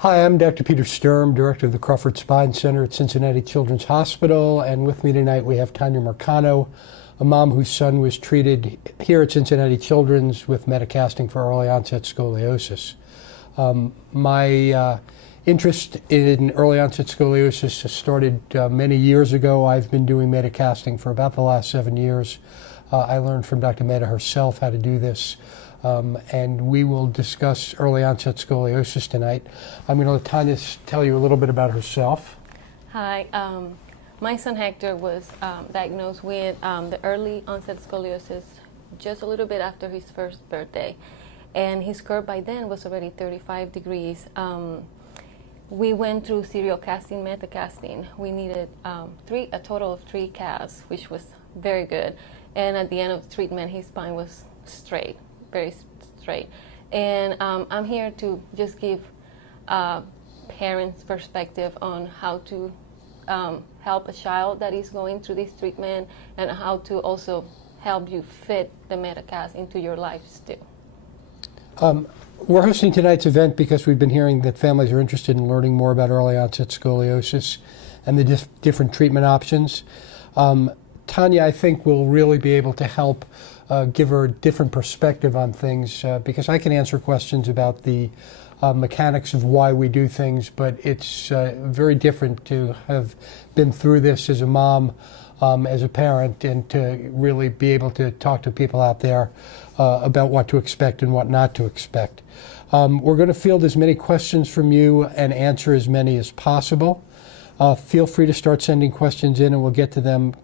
Hi, I'm Dr. Peter Surm, Director of the Crawford Spine Center at Cincinnati Children's Hospital, and with me tonight we have Tania Marcano, a mom whose son was treated here at Cincinnati Children's with metacasting for early onset scoliosis. My interest in early onset scoliosis started many years ago. I've been doing metacasting for about the last 7 years. I learned from Dr. Mehta herself how to do this. And we will discuss early onset scoliosis tonight. I'm going to let Tania tell you a little bit about herself. Hi, my son Hector was diagnosed with the early onset scoliosis just a little bit after his first birthday. And his curve by then was already 35 degrees. We went through serial casting, metacasting. We needed a total of 3 casts, which was very good. And at the end of the treatment, his spine was straight. Very straight. And I'm here to just give parents' perspective on how to help a child that is going through this treatment and how to also help you fit the metacast into your lifestyle. We're hosting tonight's event because we've been hearing that families are interested in learning more about early onset scoliosis and the different treatment options. Tania, I think, will really be able to help give her a different perspective on things because I can answer questions about the mechanics of why we do things, but it's very different to have been through this as a mom, as a parent, and to really be able to talk to people out there about what to expect and what not to expect. We're going to field as many questions from you and answer as many as possible. Feel free to start sending questions in and we'll get to them.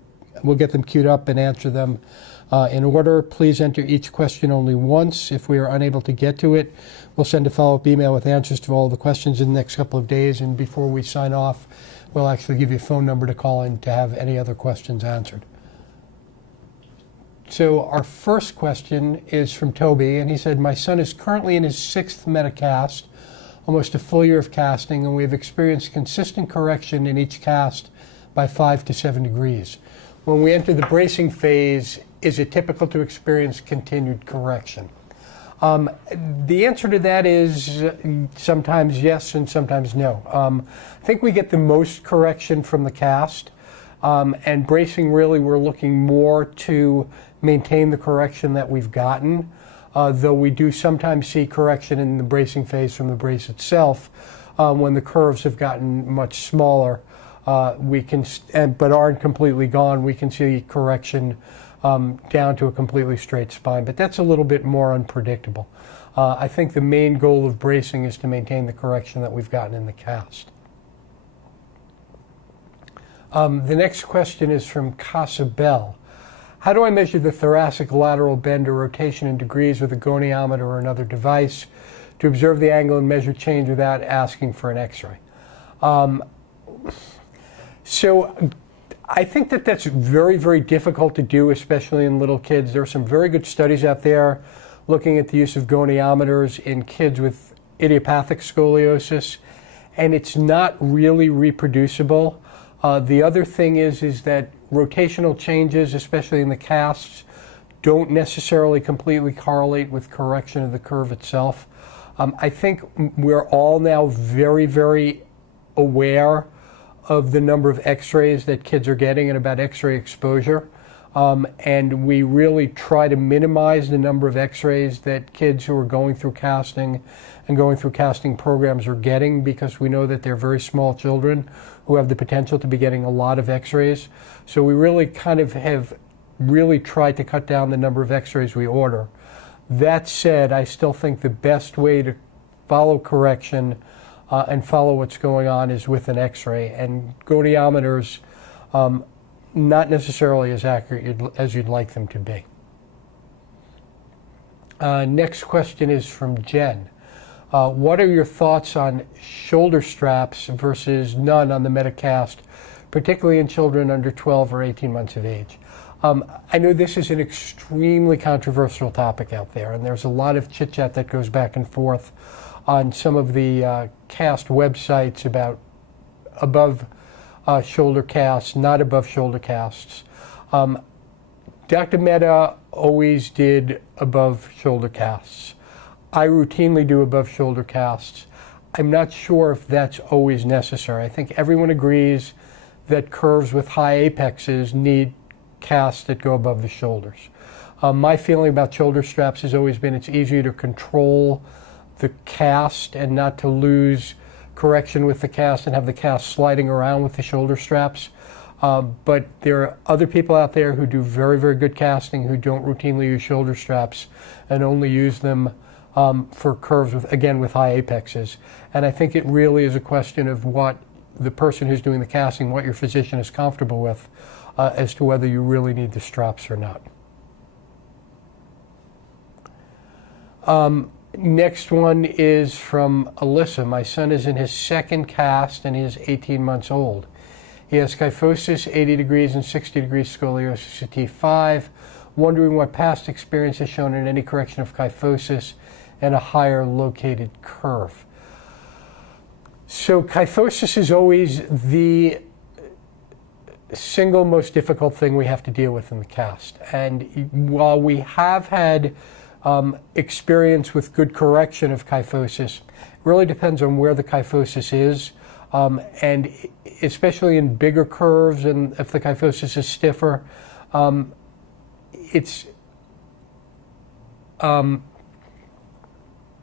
We'll get them queued up and answer them in order. Please enter each question only once. If we are unable to get to it, we'll send a follow-up email with answers to all the questions in the next couple of days. And before we sign off, we'll actually give you a phone number to call in to have any other questions answered. So our first question is from Toby, and he said, my son is currently in his 6th metacast, almost a full year of casting, and we've experienced consistent correction in each cast by 5 to 7 degrees. When we enter the bracing phase, is it typical to experience continued correction? The answer to that is sometimes yes and sometimes no. I think we get the most correction from the cast, and bracing really we're looking more to maintain the correction that we've gotten, though we do sometimes see correction in the bracing phase from the brace itself when the curves have gotten much smaller. But aren't completely gone. We can see correction down to a completely straight spine, but that's a little bit more unpredictable. I think the main goal of bracing is to maintain the correction that we've gotten in the cast. The next question is from Casa Bell. How do I measure the thoracic lateral bend or rotation in degrees with a goniometer or another device to observe the angle and measure change without asking for an x-ray? So I think that that's very, very difficult to do, especially in little kids. There are some very good studies out there looking at the use of goniometers in kids with idiopathic scoliosis, and it's not really reproducible. The other thing is that rotational changes, especially in the casts, don't necessarily completely correlate with correction of the curve itself. I think we're all now very, very aware of the number of x-rays that kids are getting and about x-ray exposure. And we really try to minimize the number of x-rays that kids who are going through casting and going through casting programs are getting, because we know that they're very small children who have the potential to be getting a lot of x-rays. So we really kind of have really tried to cut down the number of x-rays we order. That said, I still think the best way to follow correction and follow what's going on is with an x-ray, and goniometers not necessarily as accurate as you'd like them to be. Next question is from Jen. What are your thoughts on shoulder straps versus none on the metacast, particularly in children under 12 or 18 months of age? I know this is an extremely controversial topic out there, and there's a lot of chit-chat that goes back and forth on some of the cast websites about above shoulder casts, not above shoulder casts. Dr. Mehta always did above shoulder casts. I routinely do above shoulder casts. I'm not sure if that's always necessary. I think everyone agrees that curves with high apexes need casts that go above the shoulders. My feeling about shoulder straps has always been it's easier to control the cast and not to lose correction with the cast and have the cast sliding around with the shoulder straps. But there are other people out there who do very, very good casting who don't routinely use shoulder straps and only use them for curves, with high apexes. And I think it really is a question of what the person who's doing the casting, what your physician is comfortable with, as to whether you really need the straps or not. Next one is from Alyssa. My son is in his second cast and he is 18 months old. He has kyphosis, 80 degrees and 60 degrees scoliosis at T5. Wondering what past experience has shown in any correction of kyphosis and a higher located curve. So kyphosis is always the single most difficult thing we have to deal with in the cast. And while we have had experience with good correction of kyphosis, it really depends on where the kyphosis is. And especially in bigger curves and if the kyphosis is stiffer, it's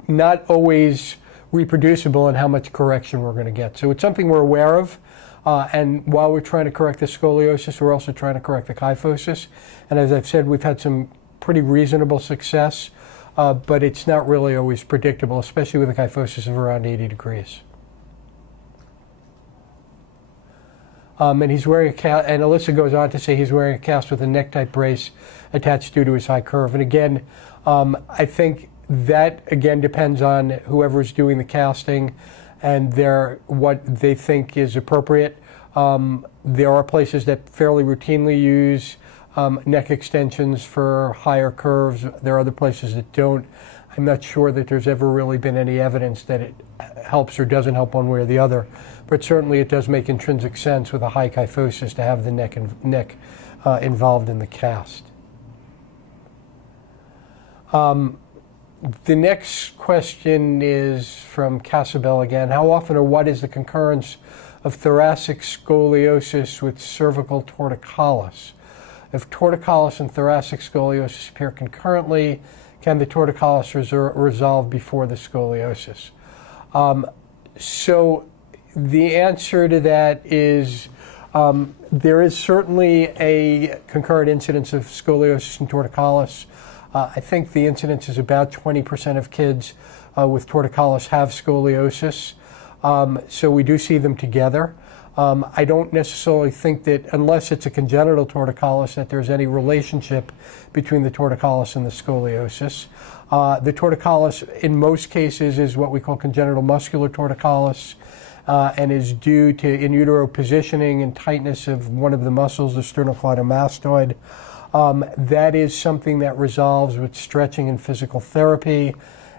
not always reproducible in how much correction we're going to get. So it's something we're aware of. And while we're trying to correct the scoliosis, we're also trying to correct the kyphosis. And as I've said, we've had some pretty reasonable success, but it's not really always predictable, especially with a kyphosis of around 80 degrees. And he's wearing a cast, and Alyssa goes on to say he's wearing a cast with a neck-type brace attached due to his high curve. And again, I think that again depends on whoever's doing the casting and what they think is appropriate. There are places that fairly routinely use neck extensions for higher curves. There are other places that don't. I'm not sure that there's ever really been any evidence that it helps or doesn't help one way or the other, but certainly it does make intrinsic sense with a high kyphosis to have the neck involved in the cast. The next question is from Casabel again. How often or what is the concurrence of thoracic scoliosis with cervical torticollis? If torticollis and thoracic scoliosis appear concurrently, can the torticollis resolve before the scoliosis? So the answer to that is there is certainly a concurrent incidence of scoliosis and torticollis. I think the incidence is about 20% of kids with torticollis have scoliosis. So we do see them together. I don't necessarily think that, unless it's a congenital torticollis, that there's any relationship between the torticollis and the scoliosis. The torticollis, in most cases, is what we call congenital muscular torticollis, and is due to in utero positioning and tightness of one of the muscles, the sternocleidomastoid. That is something that resolves with stretching and physical therapy.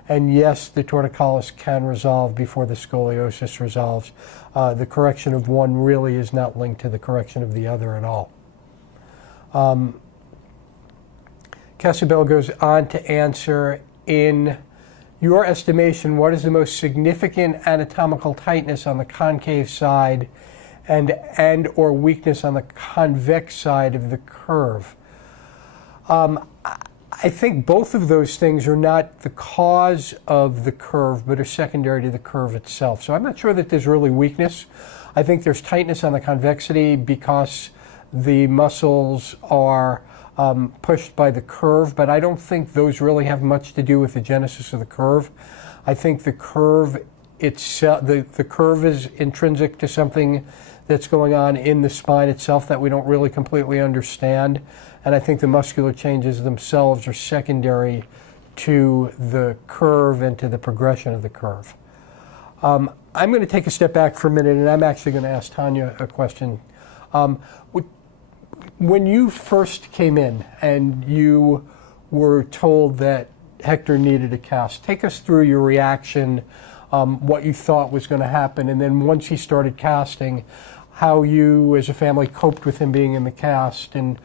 And yes, the torticollis can resolve before the scoliosis resolves. The correction of one really is not linked to the correction of the other at all. Casabel goes on to answer, in your estimation, what is the most significant anatomical tightness on the concave side and or weakness on the convex side of the curve? I think both of those things are not the cause of the curve, but are secondary to the curve itself. So I'm not sure that there's really weakness. I think there's tightness on the convexity because the muscles are pushed by the curve, but I don't think those really have much to do with the genesis of the curve. I think the curve itself, the curve is intrinsic to something that's going on in the spine itself that we don't really completely understand. And I think the muscular changes themselves are secondary to the curve and to the progression of the curve. I'm going to take a step back for a minute, and I'm actually going to ask Tania a question. When you first came in and you were told that Hector needed a cast, take us through your reaction, what you thought was going to happen, and then once he started casting, how you as a family coped with him being in the cast, and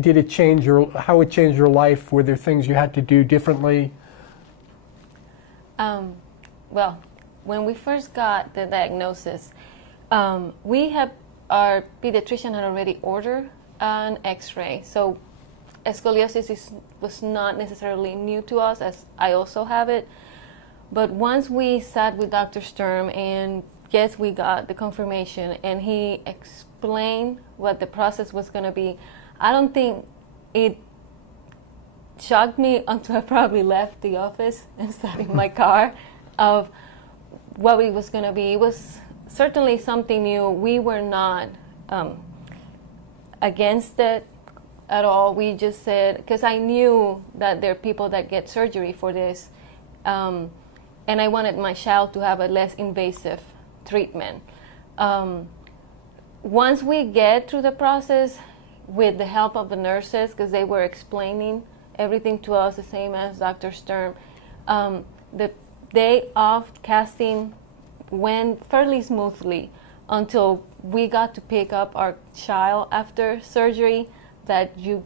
did it change how it changed your life? Were there things you had to do differently? Well, when we first got the diagnosis, our pediatrician had already ordered an X-ray. So scoliosis was not necessarily new to us, as I also have it. But once we sat with Dr. Sturm, and yes, we got the confirmation, and he explained what the process was going to be, I don't think it shocked me until I probably left the office and sat in my car of what it was going to be. It was certainly something new. We were not against it at all. We just said, because I knew that there are people that get surgery for this, and I wanted my child to have a less invasive treatment. Once we get through the process with the help of the nurses, because they were explaining everything to us the same as Dr. Sturm, the day of casting went fairly smoothly until we got to pick up our child after surgery, that you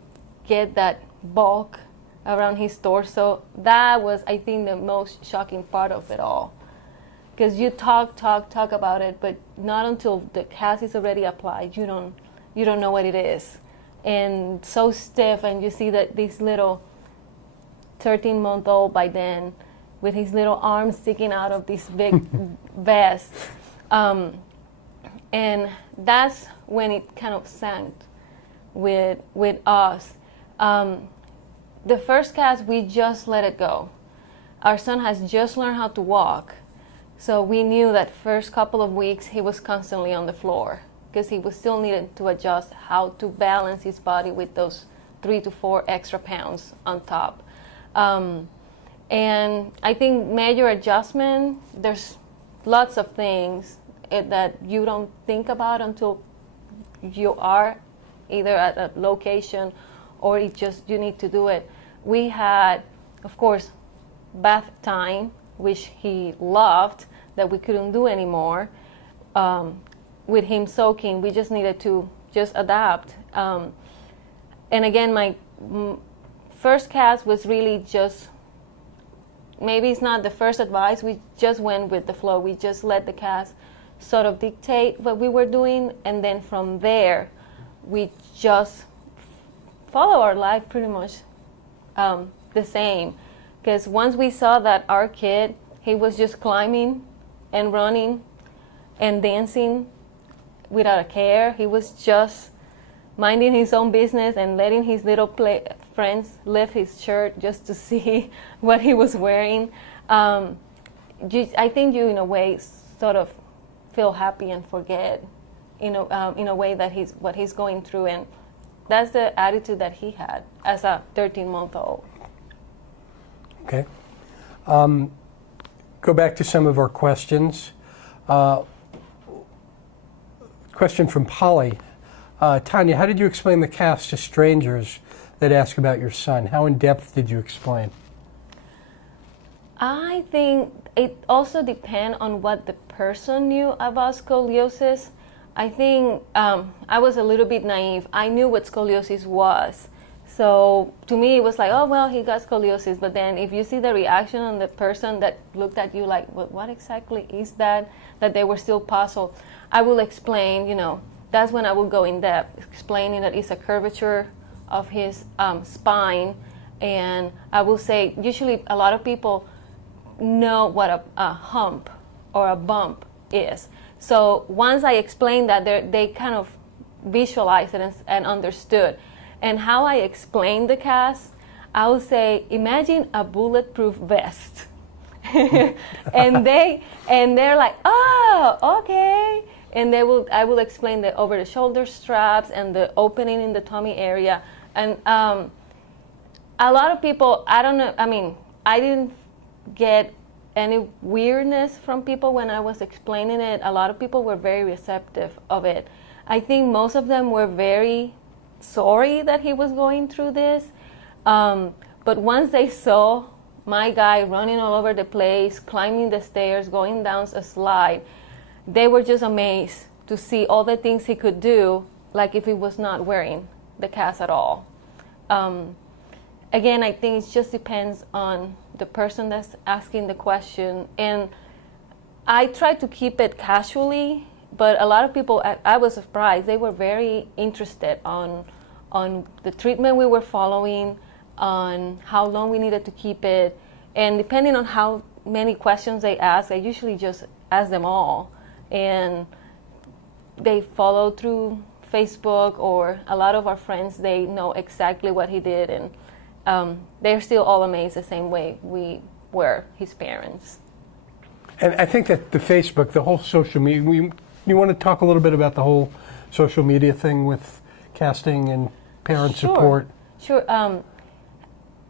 get that bulk around his torso. That was, I think, the most shocking part of it all. Because you talk about it, but not until the cast is already applied, you don't know what it is. And so stiff, and you see that this little 13-month-old by then, with his little arms sticking out of this big vest. And that's when it kind of sank with us. The first cast, we just let it go. Our son has just learned how to walk. So we knew that first couple of weeks he was constantly on the floor, because he was still needed to adjust how to balance his body with those 3 to 4 extra pounds on top. And I think major adjustment, there's lots of things that you don't think about until you are either at a location or it just you need to do it. We had, of course, bath time, which he loved, that we couldn't do anymore. With him soaking, we just needed to just adapt. And again, my first cast was really just, maybe it's not the first advice, we just went with the flow. We just let the cast sort of dictate what we were doing, and then from there, we just follow our life pretty much the same. Because once we saw that our kid, he was just climbing and running and dancing without a care. He was just minding his own business and letting his little friends lift his shirt just to see what he was wearing. I think you, in a way, sort of feel happy and forget, in a way that what he's going through, and that's the attitude that he had as a 13-month-old. Okay. Go back to some of our questions. Question from Polly. Tania, how did you explain the cast to strangers that ask about your son? How in depth did you explain? I think it also depends on what the person knew about scoliosis. I think I was a little bit naive. I knew what scoliosis was. So to me, it was like, oh, well, he got scoliosis. But then if you see the reaction on the person that looked at you like, what exactly is that they were still puzzled, I will explain, that's when I will go in depth, explaining that it's a curvature of his spine. And I will say, usually a lot of people know what a hump or a bump is. So once I explained that, they kind of visualized it and understood. And how I explain the cast, I will say, imagine a bulletproof vest. and they're like, oh, okay. And I will explain the over the shoulder straps and the opening in the tummy area. And a lot of people, I don't know, I didn't get any weirdness from people when I was explaining it. A lot of people were very receptive of it. I think most of them were very sorry that he was going through this. But once they saw my guy running all over the place, climbing the stairs, going down a slide, they were just amazed to see all the things he could do, like if he was not wearing the cast at all. Again, I think it just depends on the person that's asking the question. And I tried to keep it casually, but a lot of people, I was surprised, they were very interested on the treatment we were following, on how long we needed to keep it, and depending on how many questions they ask, I usually just ask them all, and they follow through Facebook, or a lot of our friends, they know exactly what he did, and they're still all amazed the same way we were, his parents. And I think that the Facebook, the whole social media, you want to talk a little bit about the whole social media thing with casting and parent support? Sure.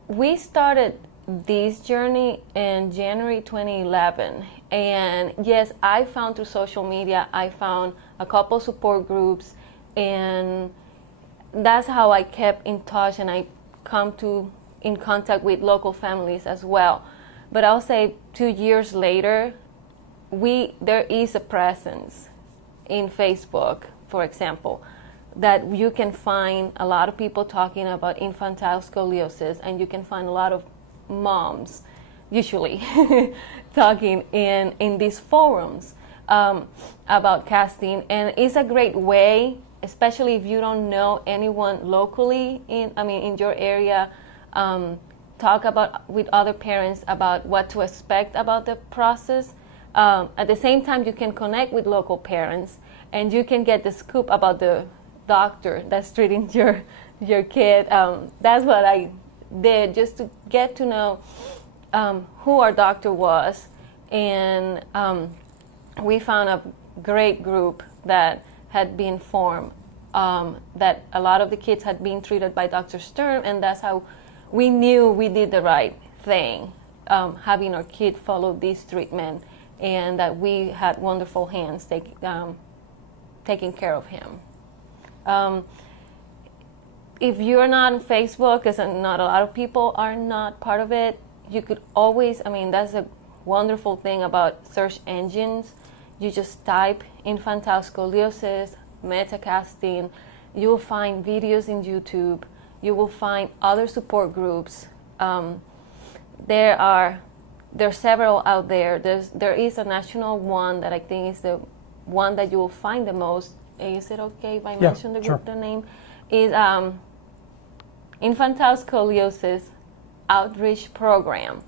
We started this journey in January 2011. And yes, I found through social media, I found a couple support groups, and that's how I kept in touch, and I come in contact with local families as well. But I'll say 2 years later, there is a presence in Facebook, for example, that you can find a lot of people talking about infantile scoliosis, and you can find a lot of moms, usually, talking in these forums about casting. And it's a great way, especially if you don't know anyone locally in your area, talk with other parents about what to expect about the process. At the same time, you can connect with local parents, and you can get the scoop about the doctor that's treating your kid. That's what I did, just to get to know who our doctor was. And we found a great group that had been formed, that a lot of the kids had been treated by Dr. Surm, and that's how we knew we did the right thing, having our kid follow this treatment, and that we had wonderful hands taking care of him. If you're not on Facebook, because not a lot of people are not part of it, you could always, that's a wonderful thing about search engines. You just type infantile scoliosis, Mehta casting, you will find videos in YouTube, you will find other support groups. There are several out there. There is a national one that I think is the one that you will find the most. Is it okay if I mention the group, the name? Is Infantile Scoliosis Outreach Program.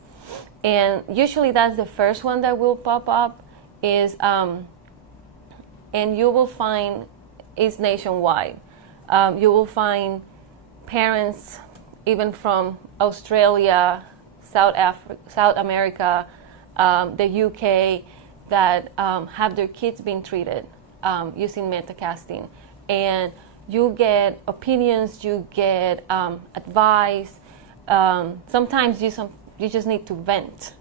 And usually that's the first one that will pop up, and you will find it's nationwide. You will find parents even from Australia, South America, the UK, that have their kids being treated using Mehta casting. And you get opinions, you get advice. Sometimes you just need to vent.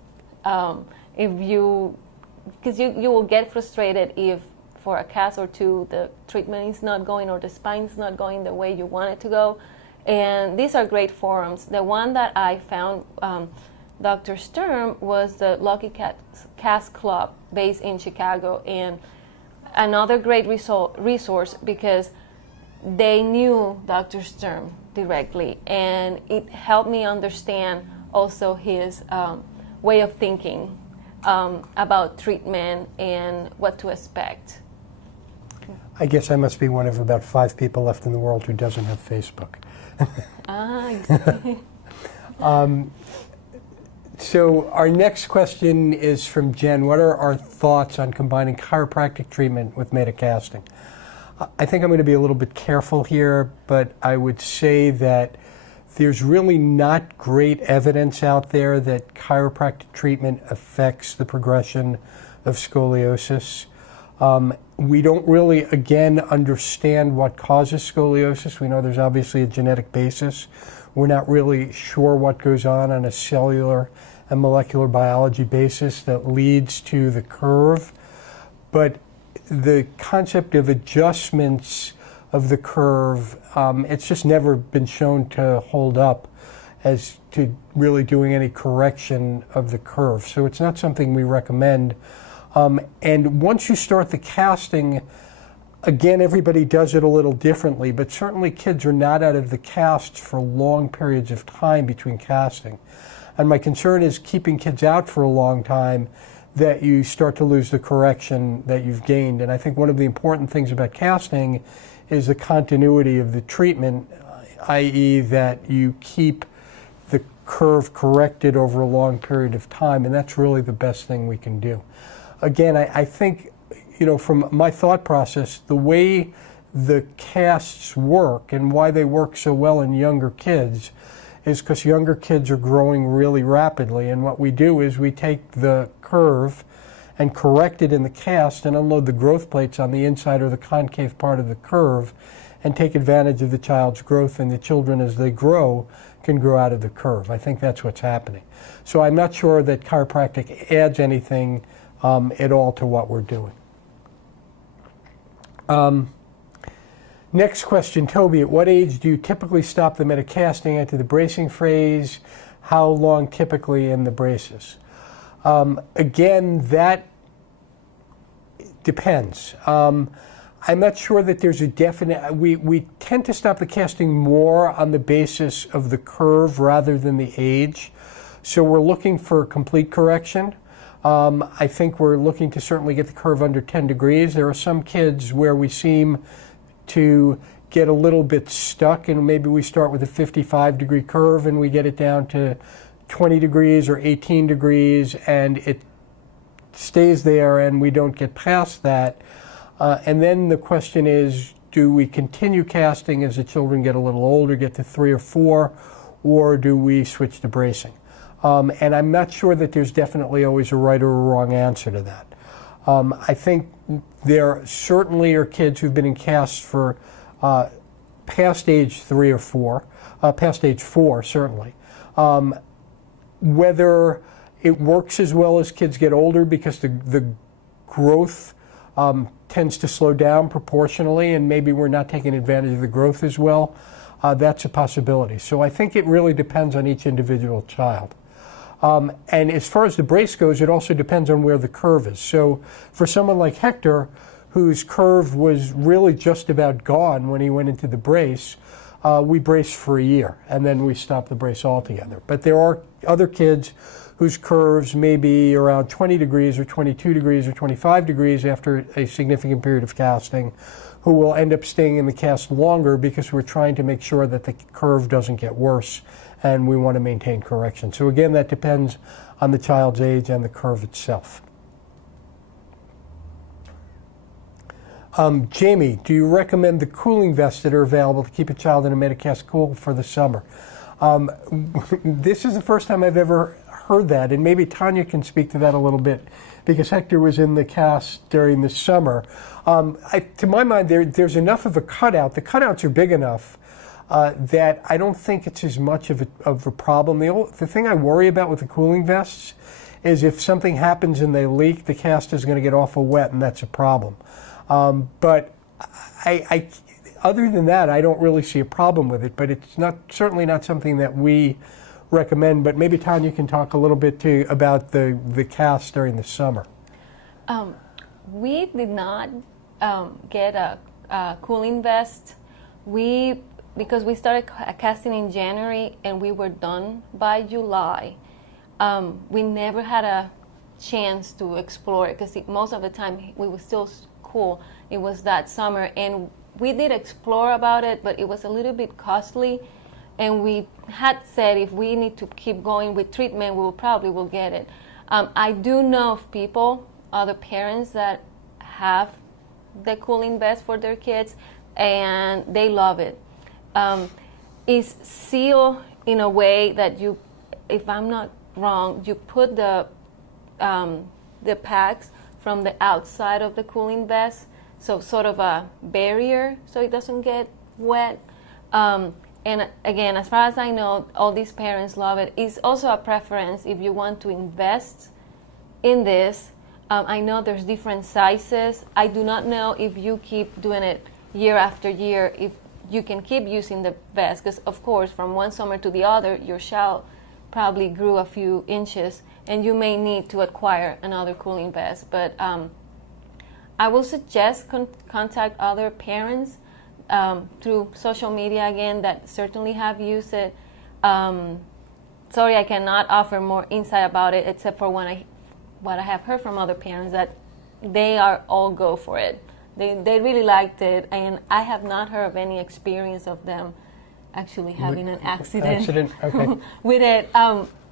Because you will get frustrated if for a cast or two the treatment is not going, or the spine is not going the way you want it to go. And these are great forums. The one that I found, Dr. Surm, was the Lucky Cast Club based in Chicago, and another great resource because they knew Dr. Surm directly, and it helped me understand also his way of thinking about treatment and what to expect. I guess I must be one of about 5 people left in the world who doesn't have Facebook. So our next question is from Jen. What are our thoughts on combining chiropractic treatment with Mehta casting? I think I'm going to be a little bit careful here, but I would say that there's really not great evidence out there that chiropractic treatment affects the progression of scoliosis. We don't really, again, understand what causes scoliosis. We know there's obviously a genetic basis. We're not really sure what goes on a cellular and molecular biology basis that leads to the curve. But the concept of adjustments of the curve, it's just never been shown to hold up as to really doing any correction of the curve. So it's not something we recommend. And once you start the casting, again, everybody does it a little differently, but certainly kids are not out of the cast for long periods of time between casting. And my concern is keeping kids out for a long time. that you start to lose the correction that you've gained. And I think one of the important things about casting is the continuity of the treatment, i.e. that you keep the curve corrected over a long period of time, and that's really the best thing we can do. Again, I think, from my thought process, the way the casts work and why they work so well in younger kids is because younger kids are growing really rapidly, and what we do is we take the curve and correct it in the cast and unload the growth plates on the inside or the concave part of the curve and take advantage of the child's growth, and the children, as they grow, can grow out of the curve. I think that's what's happening. So I'm not sure that chiropractic adds anything at all to what we're doing. Next question, Toby, at what age do you typically stop the metacasting into the bracing phase? How long typically in the braces? Again, that depends. I'm not sure that there's a definite, we tend to stop the casting more on the basis of the curve rather than the age. So we're looking for complete correction. I think we're looking to certainly get the curve under 10 degrees. There are some kids where we seem to get a little bit stuck, and maybe we start with a 55-degree curve and we get it down to 20 degrees or 18 degrees, and it stays there and we don't get past that. And then the question is, do we continue casting as the children get a little older, get to 3 or 4, or do we switch to bracing? And I'm not sure that there's definitely always a right or a wrong answer to that. I think there certainly are kids who've been in casts for past age 3 or 4, past age 4 certainly. Whether it works as well as kids get older because the growth tends to slow down proportionally, and maybe we're not taking advantage of the growth as well, that's a possibility. So I think it really depends on each individual child. And as far as the brace goes, it also depends on where the curve is. So for someone like Hector, whose curve was really just about gone when he went into the brace, we braced for a year, and then we stopped the brace altogether. But there are other kids whose curves may be around 20 degrees or 22 degrees or 25 degrees after a significant period of casting, who will end up staying in the cast longer because we're trying to make sure that the curve doesn't get worse, and we want to maintain correction. So again, that depends on the child's age and the curve itself. Jamie, do you recommend the cooling vests that are available to keep a child in a metacast cool for the summer? This is the first time I've ever heard that, and maybe Tania can speak to that a little bit, because Hector was in the cast during the summer. To my mind, there's enough of a cutout. The cutouts are big enough that I don't think it's as much of a problem. The thing I worry about with the cooling vests is if something happens and they leak, the cast is going to get awful wet, and that's a problem. But other than that, I don't really see a problem with it, but it's certainly not something that we recommend. But maybe Tania can talk a little bit too about the cast during the summer. We did not get a cooling vest. Because we started casting in January and we were done by July, we never had a chance to explore it, because most of the time we were still cool. It was that summer, and we did explore about it, but it was a little bit costly, and we had said if we need to keep going with treatment, we will get it. I do know of people, other parents that have the cooling vest for their kids, and they love it. Is sealed in a way that you, if I'm not wrong, you put the packs from the outside of the cooling vest, so sort of a barrier so it doesn't get wet. And again, as far as I know, all these parents love it. It's also a preference if you want to invest in this. I know there's different sizes. I do not know if you keep doing it year after year, if you can keep using the vest, because of course from one summer to the other your child probably grew a few inches and you may need to acquire another cooling vest. But I will suggest contact other parents through social media again that certainly have used it. Sorry, I cannot offer more insight about it except for what I have heard from other parents, that they are all go for it. They really liked it, and I have not heard of any experience of them actually having an accident Okay. with it.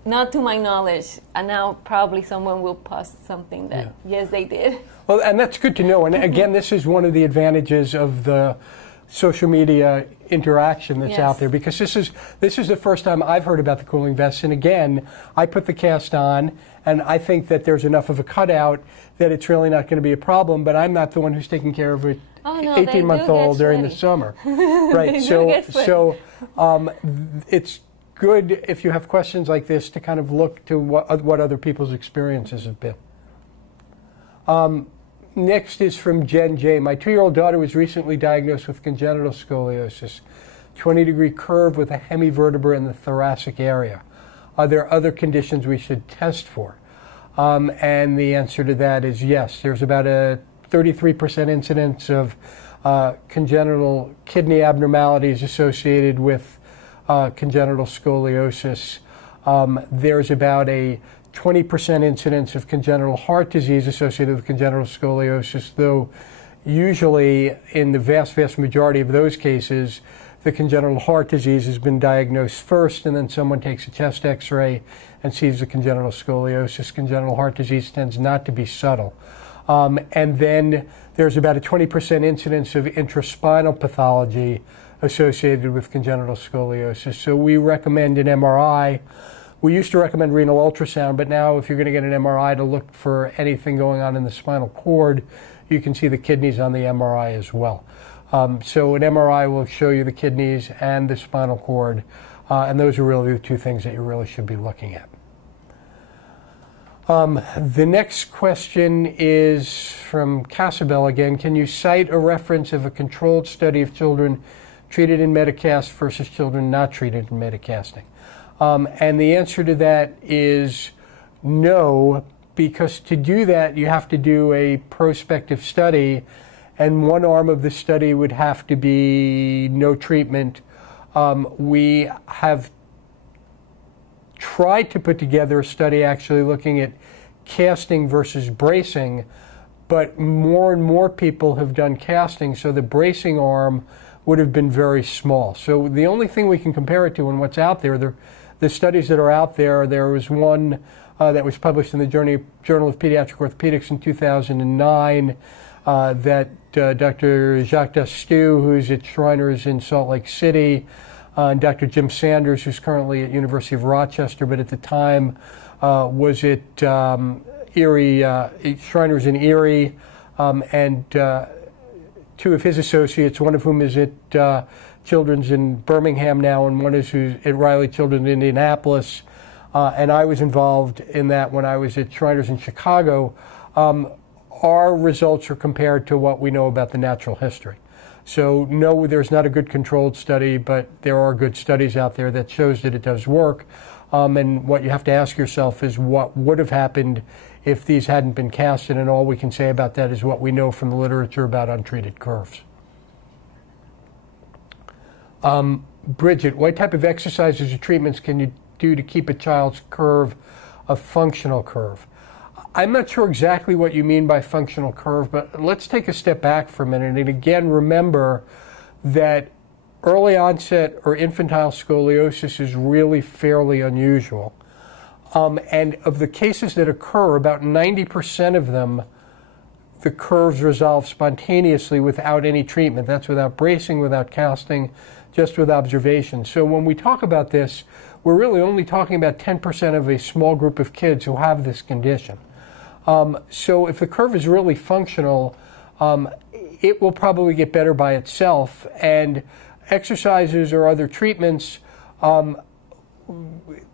Not to my knowledge. And now probably someone will post something that, yes, they did. Well, and that's good to know. And again, this is one of the advantages of the social media interaction that's out there, because this is the first time I've heard about the cooling vests. And again, I put the cast on, and I think that there's enough of a cutout that it's really not going to be a problem, but I'm not the one who's taking care of it. 18-month-old during the summer. Right. So it's good if you have questions like this to kind of look to what other people's experiences have been. Next is from Jen J. My 2-year-old daughter was recently diagnosed with congenital scoliosis, 20-degree curve with a hemivertebra in the thoracic area. Are there other conditions we should test for? And the answer to that is yes. There's about a 33% incidence of congenital kidney abnormalities associated with congenital scoliosis. There's about a 20% incidence of congenital heart disease associated with congenital scoliosis, though usually in the vast, vast majority of those cases, the congenital heart disease has been diagnosed first, and then someone takes a chest x-ray and sees the congenital scoliosis. Congenital heart disease tends not to be subtle. And then there's about a 20% incidence of intraspinal pathology associated with congenital scoliosis. So we recommend an MRI. We used to recommend renal ultrasound, but now if you're going to get an MRI to look for anything going on in the spinal cord, you can see the kidneys on the MRI as well. So an MRI will show you the kidneys and the spinal cord, and those are really the two things that you really should be looking at. The next question is from Casabel again. Can you cite a reference of a controlled study of children treated in Metacast versus children not treated in Metacasting? And the answer to that is no, because to do that you have to do a prospective study, and one arm of the study would have to be no treatment. We have tried to put together a study actually looking at casting versus bracing, but more and more people have done casting, so the bracing arm would have been very small. So the only thing we can compare it to and what's out there, the studies that are out there, there was one that was published in the Journal of Pediatric Orthopedics in 2009 that Dr. Jacques Dastu, who's at Shriners in Salt Lake City, and Dr. Jim Sanders, who's currently at University of Rochester, but at the time was at Erie, Shriners in Erie, and two of his associates, one of whom is at Children's in Birmingham now, and one is who's at Riley Children's in Indianapolis, and I was involved in that when I was at Shriners in Chicago. Our results are compared to what we know about the natural history. So no, there's not a good controlled study, but there are good studies out there that shows that it does work. And what you have to ask yourself is what would have happened if these hadn't been casted, and all we can say about that is what we know from the literature about untreated curves. Bridget, what type of exercises or treatments can you do to keep a child's curve a functional curve? I'm not sure exactly what you mean by functional curve, but let's take a step back for a minute. And again, remember that early onset or infantile scoliosis is really fairly unusual. And of the cases that occur, about 90% of them, the curves resolve spontaneously without any treatment. That's without bracing, without casting, just with observation. So when we talk about this, we're really only talking about 10% of a small group of kids who have this condition. So if the curve is really functional, it will probably get better by itself. And exercises or other treatments, do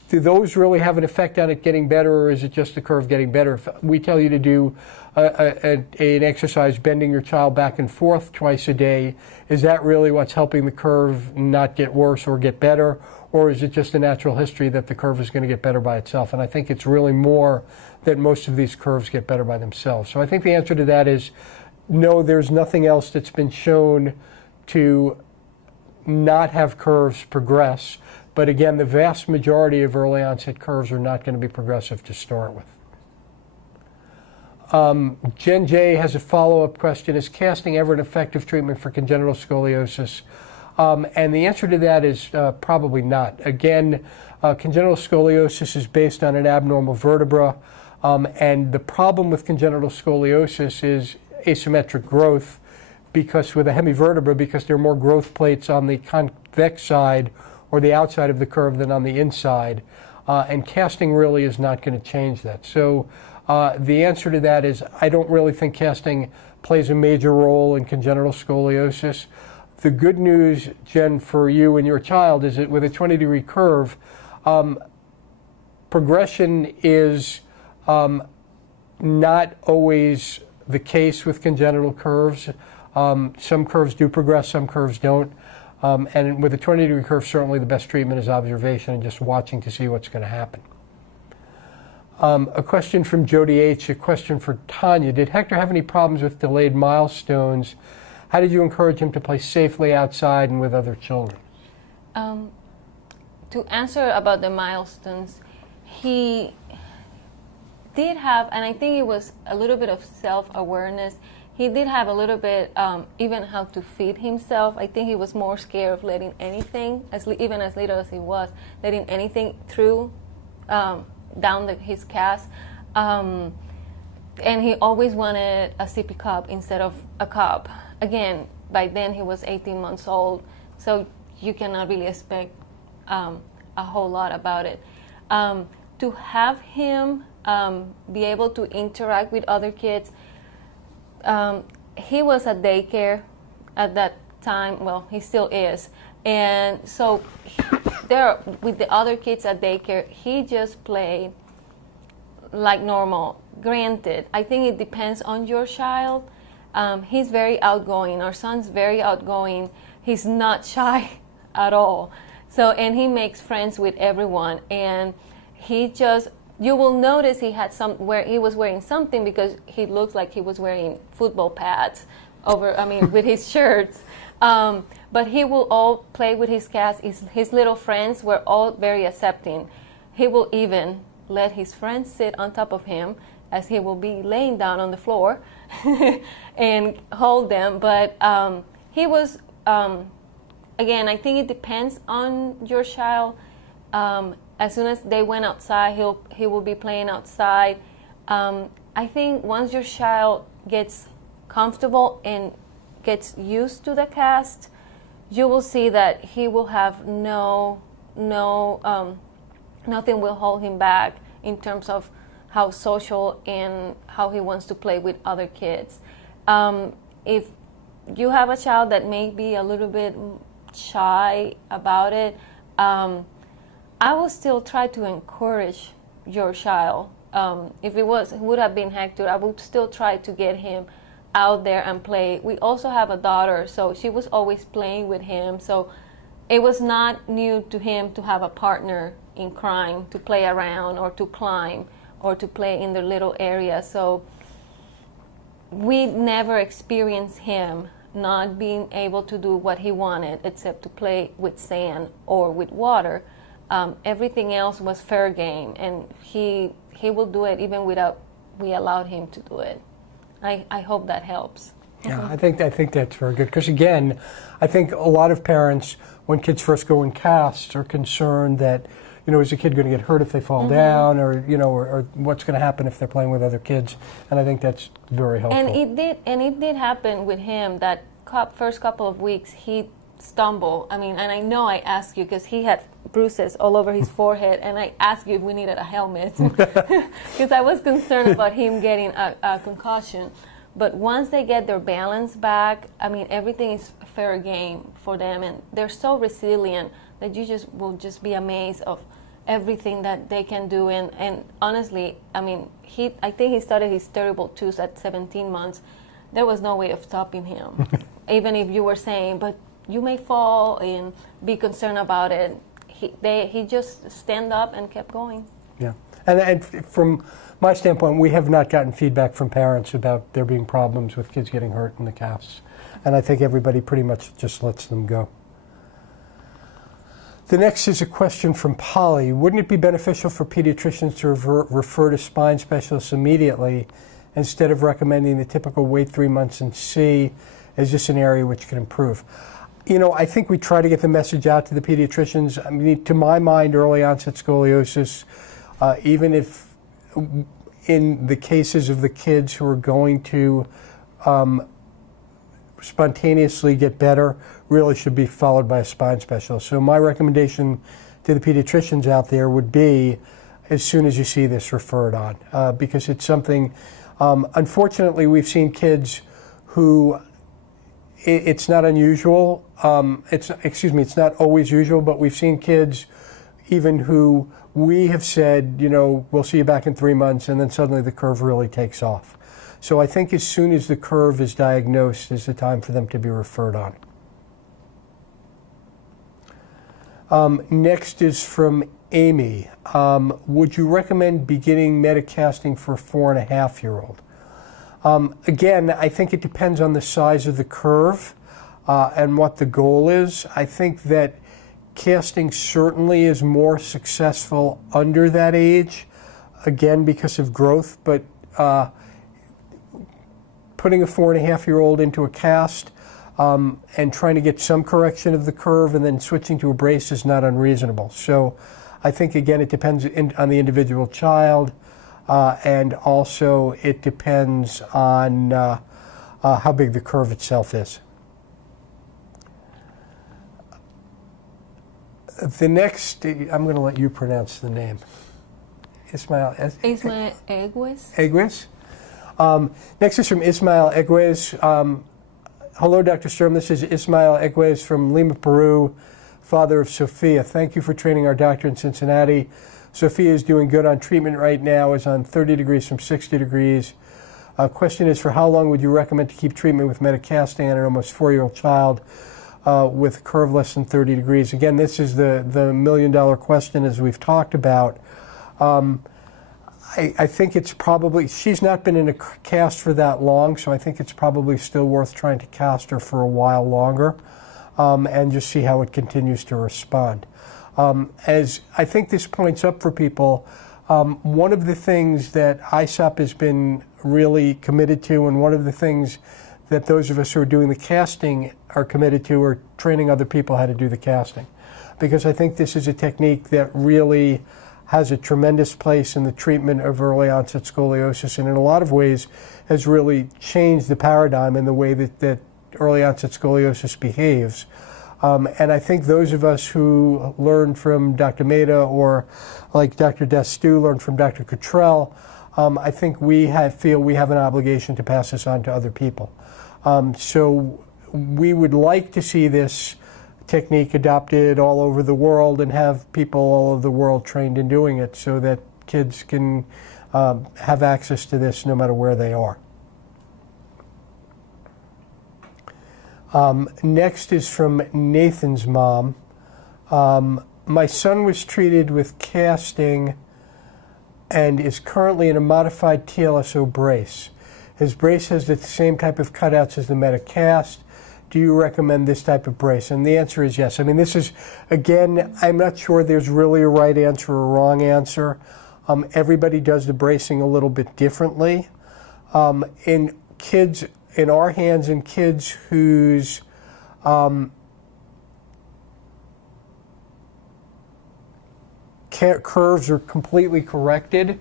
those really have an effect on it getting better, or is it just the curve getting better? If we tell you to do an exercise bending your child back and forth twice a day, is that really what's helping the curve not get worse or get better? Or is it just a natural history that the curve is going to get better by itself? And I think it's really more that most of these curves get better by themselves. So I think the answer to that is no, there's nothing else that's been shown to not have curves progress. But again, the vast majority of early onset curves are not going to be progressive to start with. Jen J has a follow-up question. Is casting ever an effective treatment for congenital scoliosis? And the answer to that is probably not. Again, congenital scoliosis is based on an abnormal vertebra, and the problem with congenital scoliosis is asymmetric growth, because with a hemivertebra, because there are more growth plates on the convex side or the outside of the curve than on the inside, and casting really is not going to change that. So the answer to that is I don't really think casting plays a major role in congenital scoliosis. The good news, Jen, for you and your child is that with a 20-degree curve, progression is not always the case with congenital curves. Some curves do progress, some curves don't. And with a 20-degree curve, certainly the best treatment is observation and just watching to see what's going to happen. A question from Jody H., a question for Tania. Did Hector have any problems with delayed milestones? How did you encourage him to play safely outside and with other children? To answer about the milestones, he did have, and I think it was a little bit of self-awareness. He did have a little bit, even how to feed himself. I think he was more scared of letting anything, even as little as he was, letting anything through down his cast. And he always wanted a sippy cup instead of a cup. Again, by then he was 18 months old, so you cannot really expect a whole lot about it. To have him be able to interact with other kids, he was at daycare at that time. Well, he still is. And so there, with the other kids at daycare, he just played like normal. Granted, I think it depends on your child. He's very outgoing. Our son's very outgoing. He's not shy at all. So, and he makes friends with everyone. And he just, you will notice he had he was wearing something because he looked like he was wearing football pads with his shirts. But he will all play with his cats. His little friends were all very accepting. He will even let his friends sit on top of him as he will be laying down on the floor and hold them. But he was, again, I think it depends on your child. As soon as they went outside, he will be playing outside. I think once your child gets comfortable and gets used to the cast, you will see that he will have nothing will hold him back in terms of how social and how he wants to play with other kids. If you have a child that may be a little bit shy about it, I will still try to encourage your child. If it would have been Hector, I would still try to get him out there and play. We also have a daughter, so she was always playing with him. So it was not new to him to have a partner in crime, to play around or to climb or to play in the little area. So we never experienced him not being able to do what he wanted except to play with sand or with water. Everything else was fair game, and he will do it even without we allowed him to do it. I hope that helps. Yeah, I think that's very good, because again, I think a lot of parents, when kids first go in casts, are concerned that, is the kid going to get hurt if they fall down, or or what's going to happen if they're playing with other kids, and I think that's very helpful. And it did happen with him that first couple of weeks he stumbled. And I know I asked you because he had bruises all over his forehead, and I asked you if we needed a helmet because I was concerned about him getting a concussion. But once they get their balance back, everything is fair game for them, and they're so resilient that you will just be amazed of everything that they can do. And honestly, I think he started his terrible twos at 17 months. There was no way of stopping him, even if you were saying, but you may fall and be concerned about it. He just stand up and kept going. Yeah, and from my standpoint, we have not gotten feedback from parents about there being problems with kids getting hurt in the casts, and I think everybody pretty much just lets them go. The next is a question from Polly. Wouldn't it be beneficial for pediatricians to refer to spine specialists immediately instead of recommending the typical wait 3 months and see, is this an area which can improve? You know, I think we try to get the message out to the pediatricians. I mean, to my mind, early onset scoliosis, even if in the cases of the kids who are going to spontaneously get better, really should be followed by a spine specialist. So my recommendation to the pediatricians out there would be, as soon as you see this, refer it on, because it's something, unfortunately, we've seen kids who, it's not unusual, it's not always usual, but we've seen kids even who we have said, you know, we'll see you back in 3 months, and then suddenly the curve really takes off. So I think as soon as the curve is diagnosed is the time for them to be referred on. Next is from Amy. Would you recommend beginning metacasting for a 4.5-year-old? Again, I think it depends on the size of the curve and what the goal is. I think that casting certainly is more successful under that age, again, because of growth, but putting a 4.5-year-old into a cast and trying to get some correction of the curve and then switching to a brace is not unreasonable. So I think, again, it depends on the individual child, and also it depends on how big the curve itself is. The next, I'm going to let you pronounce the name. Ismail Egues. Egues. Next is from Ismail Egues. Hello, Dr. Surm. This is Ismail Egues from Lima, Peru, father of Sophia. Thank you for training our doctor in Cincinnati. Sophia is doing good on treatment right now, is on 30 degrees from 60 degrees. Question is, for how long would you recommend to keep treatment with metacasting on an almost 4-year-old child with a curve less than 30 degrees? Again, this is the million-dollar question, as we've talked about. I think it's probably, she's not been in a cast for that long, so I think it's probably still worth trying to cast her for a while longer and just see how it continues to respond. As I think this points up for people, one of the things that ISOP has been really committed to, and one of the things that those of us who are doing the casting are committed to, are training other people how to do the casting. Because I think this is a technique that really has a tremendous place in the treatment of early onset scoliosis, and in a lot of ways has really changed the paradigm in the way that early onset scoliosis behaves. And I think those of us who learned from Dr. Mehta, or like Dr. Destu learned from Dr. Cottrell, I think we feel we have an obligation to pass this on to other people. So we would like to see this technique adopted all over the world and have people all over the world trained in doing it, so that kids can have access to this no matter where they are. Next is from Nathan's mom. My son was treated with casting and is currently in a modified TLSO brace. His brace has the same type of cutouts as the Metacast. Do you recommend this type of brace? And the answer is yes. I mean, this is, again, I'm not sure there's really a right answer or a wrong answer. Everybody does the bracing a little bit differently. In kids, in our hands, in kids whose curves are completely corrected,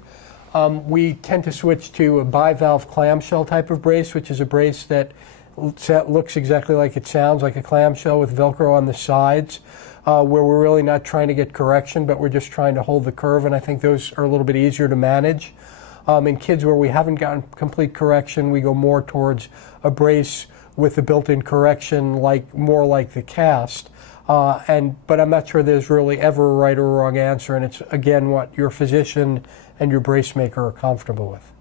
we tend to switch to a bivalve clamshell type of brace, which is a brace that looks exactly like it sounds, like a clamshell with Velcro on the sides, where we're really not trying to get correction, but we're just trying to hold the curve, and I think those are a little bit easier to manage. In kids where we haven't gotten complete correction, we go more towards a brace with the built-in correction, more like the cast. But I'm not sure there's really ever a right or wrong answer, and it's, again, what your physician and your brace maker are comfortable with.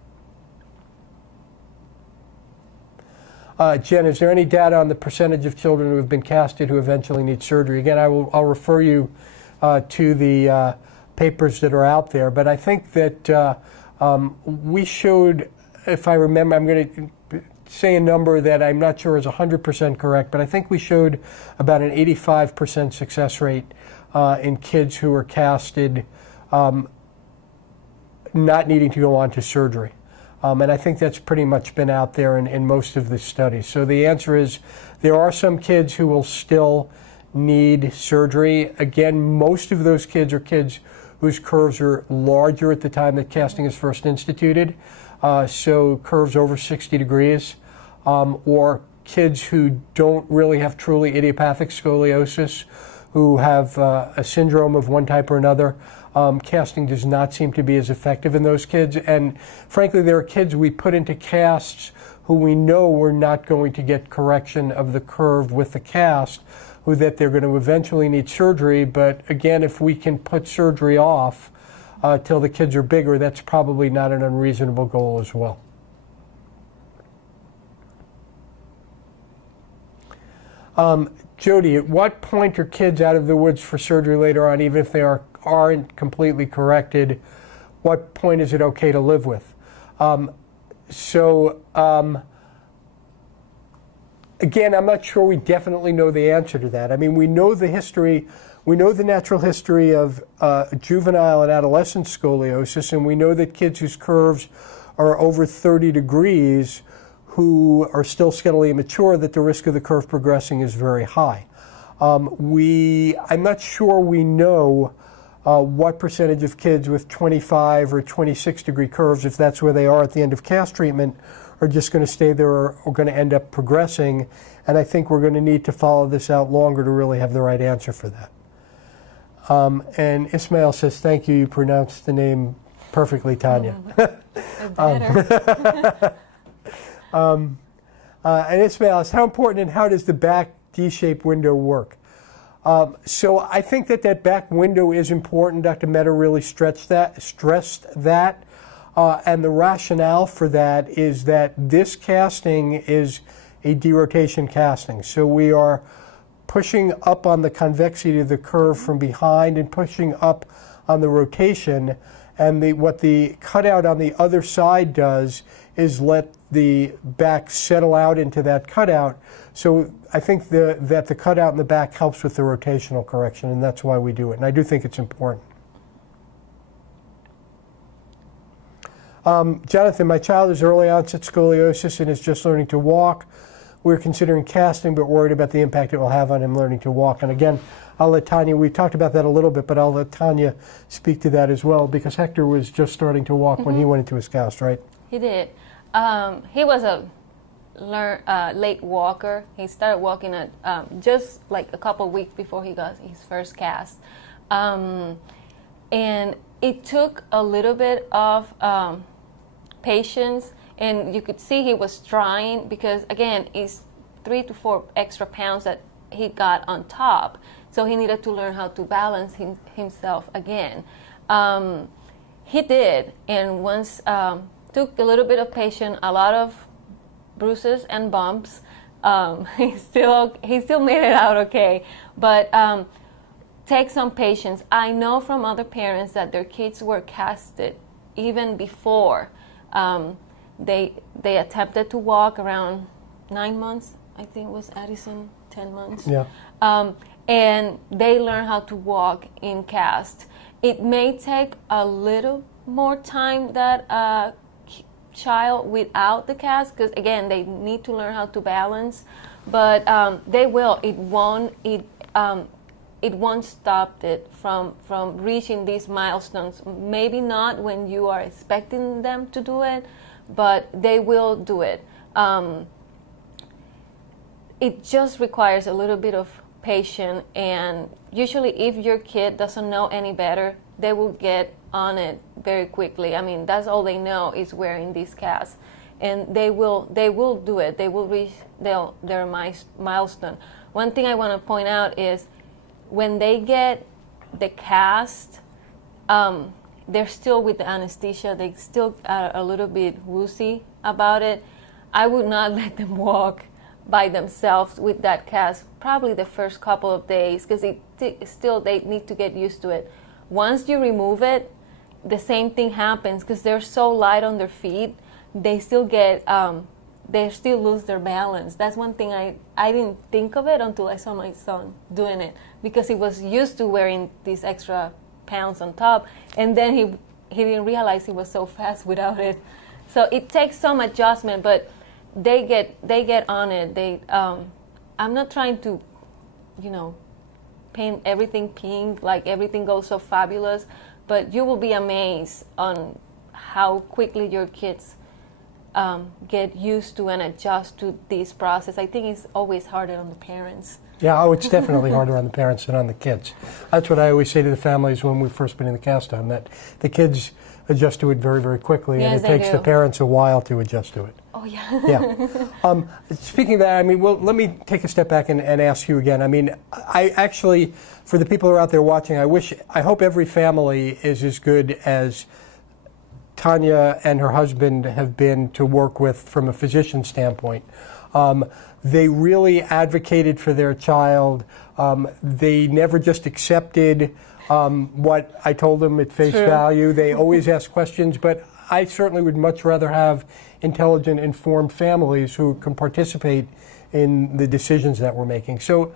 Jen, is there any data on the percentage of children who have been casted who eventually need surgery? Again, I'll refer you to the papers that are out there, but I think that we showed, if I remember, I'm going to say a number that I'm not sure is 100% correct, but I think we showed about an 85% success rate in kids who were casted not needing to go on to surgery. And I think that's pretty much been out there in most of the studies. So the answer is there are some kids who will still need surgery. Again, most of those kids are kids whose curves are larger at the time that casting is first instituted. So curves over 60 degrees, or kids who don't really have truly idiopathic scoliosis, who have a syndrome of one type or another. Casting does not seem to be as effective in those kids. And frankly, there are kids we put into casts who we know we're not going to get correction of the curve with the cast, who that they're going to eventually need surgery. But again, if we can put surgery off till the kids are bigger, that's probably not an unreasonable goal as well. Jody, at what point are kids out of the woods for surgery later on, even if they aren't completely corrected? What point is it okay to live with? Again, I'm not sure we definitely know the answer to that. I mean, we know the history, we know the natural history of juvenile and adolescent scoliosis, and we know that kids whose curves are over 30 degrees who are still skeletally immature, that the risk of the curve progressing is very high. I'm not sure we know what percentage of kids with 25 or 26 degree curves, if that's where they are at the end of cast treatment, are just going to stay there or are going to end up progressing. And I think we're going to need to follow this out longer to really have the right answer for that. And Ismail says, thank you, you pronounced the name perfectly, Tania. And Ismail asks, how important and how does the back D-shaped window work? So I think that back window is important. Dr. Mehta really stressed that. And the rationale for that is that this casting is a derotation casting. So we are pushing up on the convexity of the curve from behind and pushing up on the rotation. And what the cutout on the other side does is let the back settle out into that cutout. So I think that the cutout in the back helps with the rotational correction, and that's why we do it. And I do think it's important. Jonathan, my child has early onset scoliosis and is just learning to walk. We're considering casting, but worried about the impact it will have on him learning to walk. And again, I'll let Tania, we talked about that a little bit, but I'll let Tania speak to that as well, because Hector was just starting to walk when he went into his cast, right? He did. He was a late walker. He started walking at just like a couple weeks before he got his first cast. And it took a little bit of patience, and you could see he was trying because, again, it's 3 to 4 extra pounds that he got on top. So he needed to learn how to balance himself again. He did, and once took a little bit of patience, a lot of bruises and bumps. He still made it out okay, but take some patience. I know from other parents that their kids were casted even before they attempted to walk around 9 months. I think it was Addison, 10 months. Yeah. And they learn how to walk in cast. It may take a little more time that child without the cast, because again they need to learn how to balance, but they will. It won't stop it from reaching these milestones. Maybe not when you are expecting them to do it, but they will do it. It just requires a little bit of patience, and usually if your kid doesn't know any better, they will get on it very quickly. I mean, that's all they know is wearing these casts, and they will do it. They will reach their milestone. One thing I want to point out is when they get the cast, they're still with the anesthesia. They still are a little bit woozy about it. I would not let them walk by themselves with that cast probably the first couple of days, because still they need to get used to it. Once you remove it, the same thing happens, because they're so light on their feet. They still get they still lose their balance. That's one thing I didn't think of it until I saw my son doing it, because he was used to wearing these extra pounds on top, and then he didn't realize he was so fast without it. So it takes some adjustment, but they get on it. I'm not trying to, paint everything pink, like everything goes so fabulous, but you will be amazed on how quickly your kids get used to and adjust to this process. I think it's always harder on the parents. Yeah, it's definitely harder on the parents than on the kids. That's what I always say to the families when we first put in the cast on, that the kids adjust to it very, very quickly, yes, and it takes the parents a while to adjust to it. Oh, yeah. Yeah. Speaking of that, let me take a step back and ask you again. I actually, for the people who are out there watching, I hope every family is as good as Tania and her husband have been to work with from a physician standpoint. They really advocated for their child. They never just accepted what I told them at face value. They always asked questions, but I certainly would much rather have intelligent, informed families who can participate in the decisions that we're making. So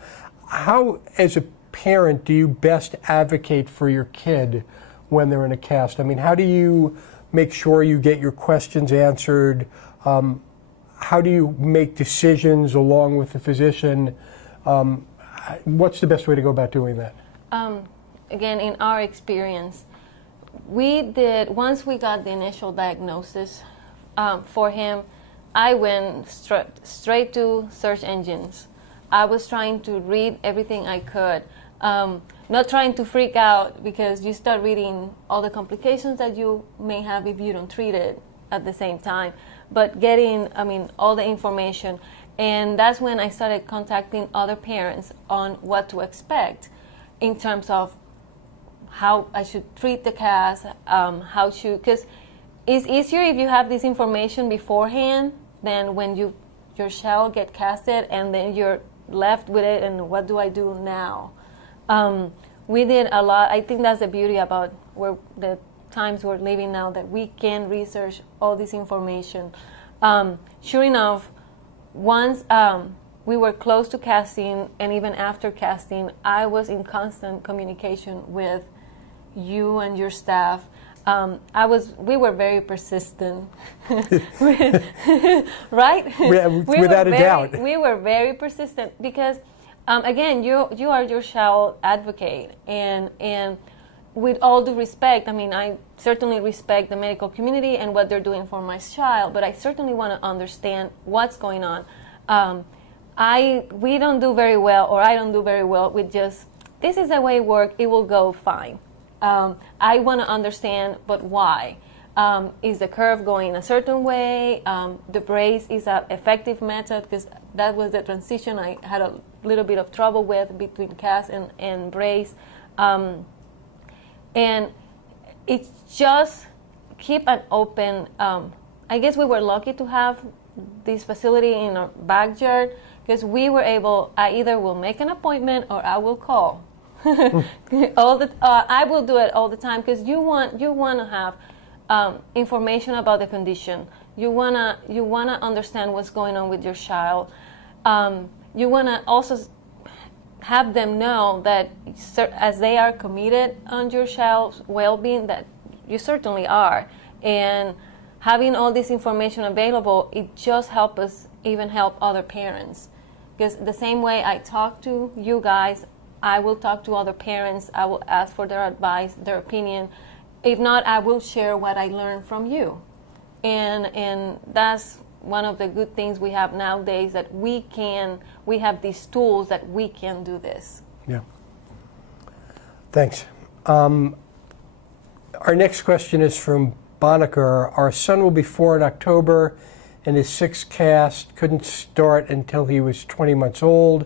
how, as a parent, do you best advocate for your kid when they're in a cast? How do you make sure you get your questions answered? How do you make decisions along with the physician? What's the best way to go about doing that? Again, in our experience, once we got the initial diagnosis for him, I went straight to search engines. I was trying to read everything I could, not trying to freak out, because you start reading all the complications that you may have if you don't treat it at the same time, but getting, all the information. And that's when I started contacting other parents on what to expect in terms of how I should treat the cast, because it's easier if you have this information beforehand than when your child get casted and then you're left with it and what do I do now? We did a lot. I think that's the beauty about the times we're living now, that we can research all this information. Sure enough, once we were close to casting, and even after casting, I was in constant communication with you and your staff. We were very persistent, right? Without a doubt. We were very persistent because, again, you are your child advocate, and with all due respect, I certainly respect the medical community and what they're doing for my child, but I certainly want to understand what's going on. We don't do very well, or I don't do very well with just, this is the way it works, it will go fine. I want to understand, but why? Is the curve going a certain way? The brace is an effective method, because that was the transition I had a little bit of trouble with between cast and brace. And it's just keep an open, I guess we were lucky to have this facility in our backyard, because we were able, I either will make an appointment or I will call. I will do it all the time, because you want to have information about the condition. You wanna understand what's going on with your child. You wanna also have them know that as they are committed on your child's well-being, that you certainly are. And having all this information available, it just helps us even help other parents. Because the same way I talk to you guys, I will talk to other parents. I will ask for their advice, their opinion. If not, I will share what I learned from you. And that's one of the good things we have nowadays, that we have these tools that we can do this. Yeah. Thanks. Our next question is from Bonaker. Our son will be 4 in October, and his 6th cast couldn't start until he was 20 months old.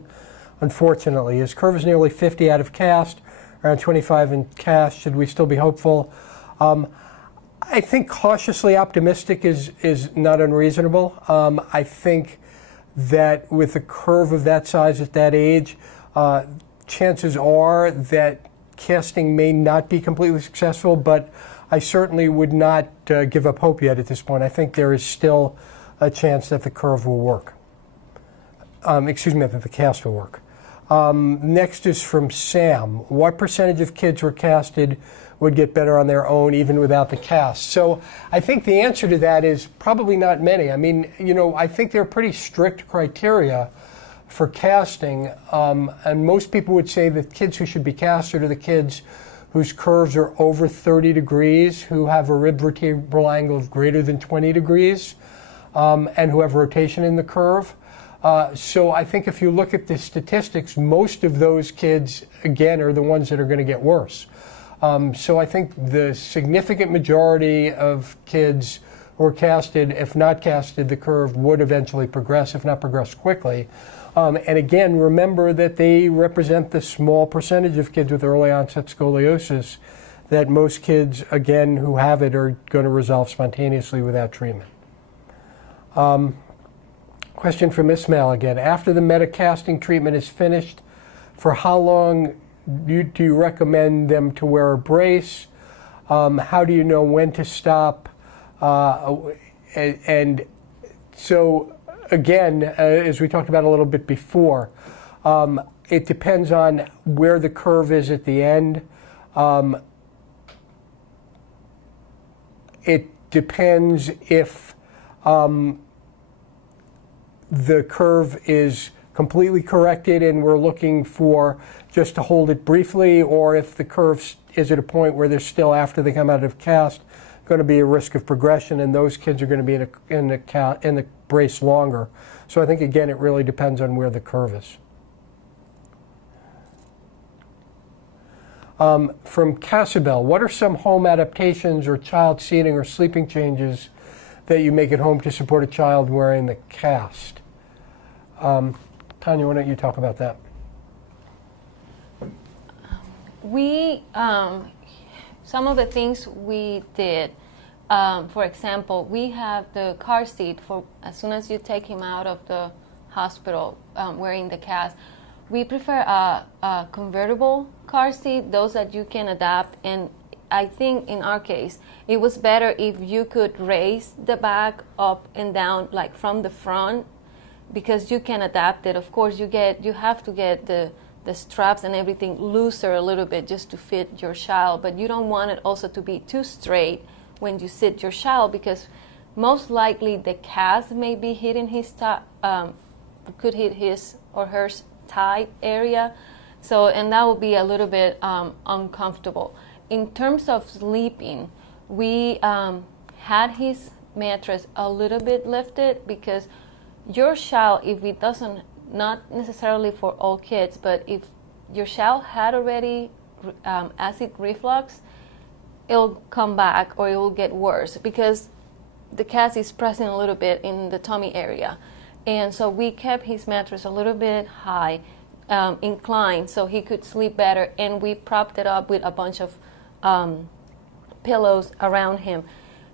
Unfortunately, his curve is nearly 50 out of cast, around 25 in cast. Should we still be hopeful? I think cautiously optimistic is not unreasonable. I think that with a curve of that size at that age, chances are that casting may not be completely successful, but I certainly would not give up hope yet at this point. I think there is still a chance that the curve will work. That the cast will work. Next is from Sam. What percentage of kids were casted would get better on their own even without the cast. So I think the answer to that is probably not many. I mean, you know, I think there are pretty strict criteria for casting, and most people would say that kids who should be casted are the kids whose curves are over 30 degrees, who have a rib vertebral angle of greater than 20 degrees, and who have rotation in the curve. So I think if you look at the statistics, most of those kids, again, are the ones that are going to get worse. So I think the significant majority of kids who are casted, if not casted, the curve would eventually progress, if not progress quickly. And again, remember that they represent the small percentage of kids with early onset scoliosis, that most kids, again, who have it are going to resolve spontaneously without treatment. Question from Ismail again. After the metacasting treatment is finished, for how long do you recommend them to wear a brace? How do you know when to stop? And so, again, as we talked about a little bit before, it depends on where the curve is at the end. It depends if the curve is completely corrected and we're looking for just to hold it briefly, or if the curve is at a point where they're still, after they come out of cast, going to be a risk of progression, and those kids are going to be in the brace longer. So I think, again, it really depends on where the curve is. From Casabel, what are some home adaptations or child seating or sleeping changes that you make at home to support a child wearing the cast? Tania, why don't you talk about that? Some of the things we did, for example, we have the car seat for as soon as you take him out of the hospital wearing the cast. We prefer a convertible car seat, those that you can adapt. And I think in our case, it was better if you could raise the back up and down, like from the front, because you can adapt it. Of course, you have to get the straps and everything looser a little bit just to fit your child, but you don't want it also to be too straight when you sit your child, because most likely the cast may be hitting his could hit his or her thigh area, so, and that will be a little bit uncomfortable. In terms of sleeping, we had his mattress a little bit lifted, because your child, if it doesn't, not necessarily for all kids, but if your child had already acid reflux, it'll come back or it will get worse, because the cast is pressing a little bit in the tummy area. And so we kept his mattress a little bit high, inclined, so he could sleep better, and we propped it up with a bunch of pillows around him.